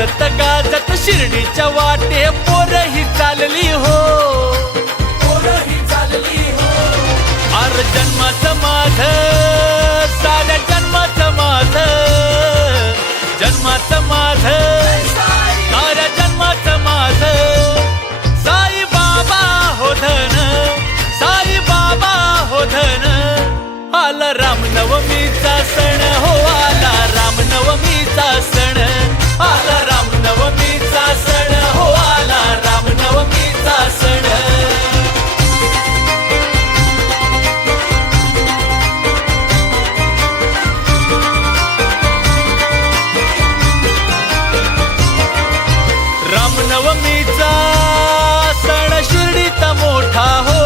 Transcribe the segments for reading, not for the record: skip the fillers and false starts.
वाजत गाजत शिर्डीच्या वाटे पोरही चालली हो, पोरही चालली हो. अर जन्माचं माझं साऱ्या जन्माचं माझं, जन्माचं माझं साऱ्या जन्माचं माझं. साई बाबा हो धन, साई बाबा हो धन. आला रामनवमीचा सण हो, आला रामनवमीचा सण, आला रामनवमीचा सण हो, आला रामनवमीचा सण. रामनवमीचा सण शिर्डीत मोठा हो,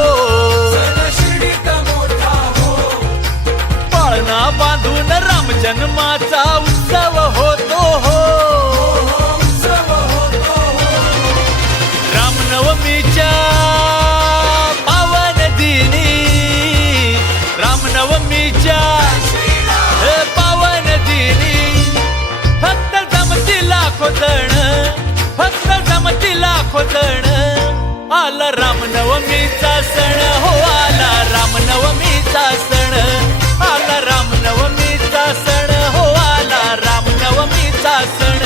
शिर्डीत मोठा हो. पाळणा बांधून राम जन्माचा उत्सव होतो हो, उत्सव होतो हो. रामनवमीच्या पावन दिनी, रामनवमीच्या पावन दिनी फक्त जमती लाखो जण, फक्त जमती लाखो जण. आला रामनवमीचा सण हो, आला रामनवमीचा सण, आला रामनवमीचा सण हो, आला रामनवमीचा सण.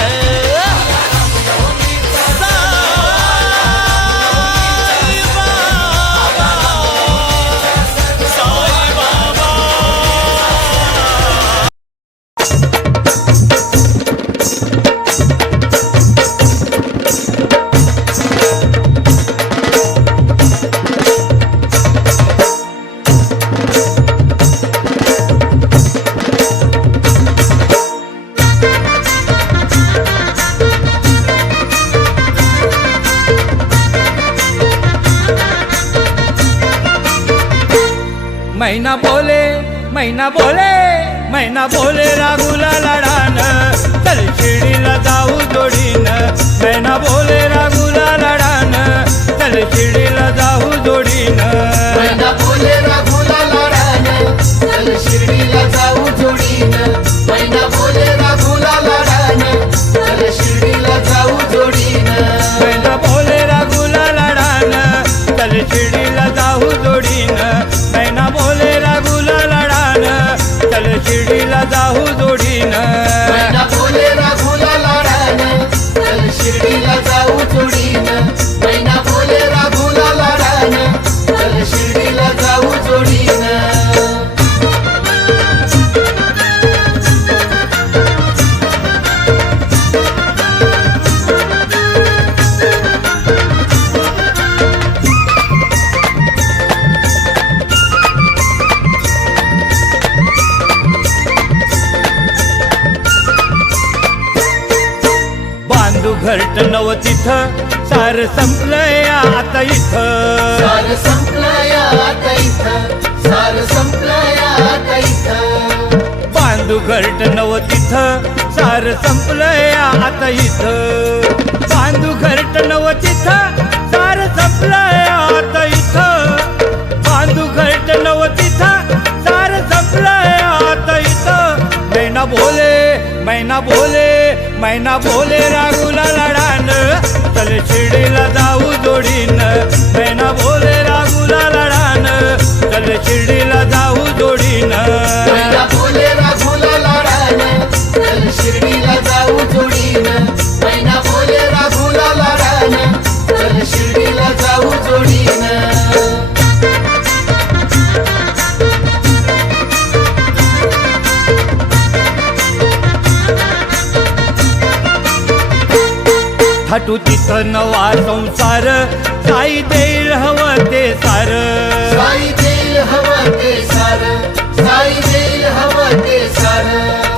मैना बोले, मैना बोले, मैना बोले राघुला लाडान, चल शिर्डीला जाऊ जोडीन. मैना बोले राघुला लाडान, चल शिर्डीला जाऊ जोडीन. मैना बोले राघुला लाडान, चल शिर्डीला जाऊ जोडीन. मैना बोले राघुला लाडान, चल शिर्डीला जाऊ जोडीन. मैना बोले राघुला लाडान, चल शिर्डीला जाऊ जोडीन. मैना बोले राघुला लाडान, चल शिर्डीला जाऊ जोडीन. मैना बोले राघुला लाडान, चल शिर्डीला जाऊ जोडीन. मैना बोले राघुला लाडान, चल शिर्डीला जाऊ जोडीन. बांधू घरट नव तिथं, सार संपलंय आता इथं. सार संपलंय आता इथं, सार संपलंय आता इथं. बांधू घरट नव तिथं, सार संपलंय आता इथं. बांधू घरट नव तिथं, सार संपलंय आता इथं. बांधू घरट नव तिथं, सार संपलंय आता इथं. मैना बोले, मैना बोले, मैना बोले राघुला लाडान, चल शिर्डीला जाऊ जोडीन. मैना बोले राघुला लाडान, चल शिर्डीला जाऊ जोडीन. मैना बोले राघुला लाडान, चल शिर्डीला जाऊ जोडीन. मैना बोले राघुला लाडान, चल शिर्डीला जाऊ जोडीन. थाटू तिथं नवा संसार, साई देईल हवं ते सार. साई देईल हवं ते सार, साई देईल हवं ते सार.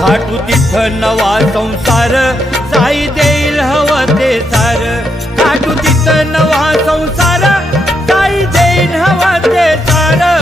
थाटू तिथं नवा संसार, साई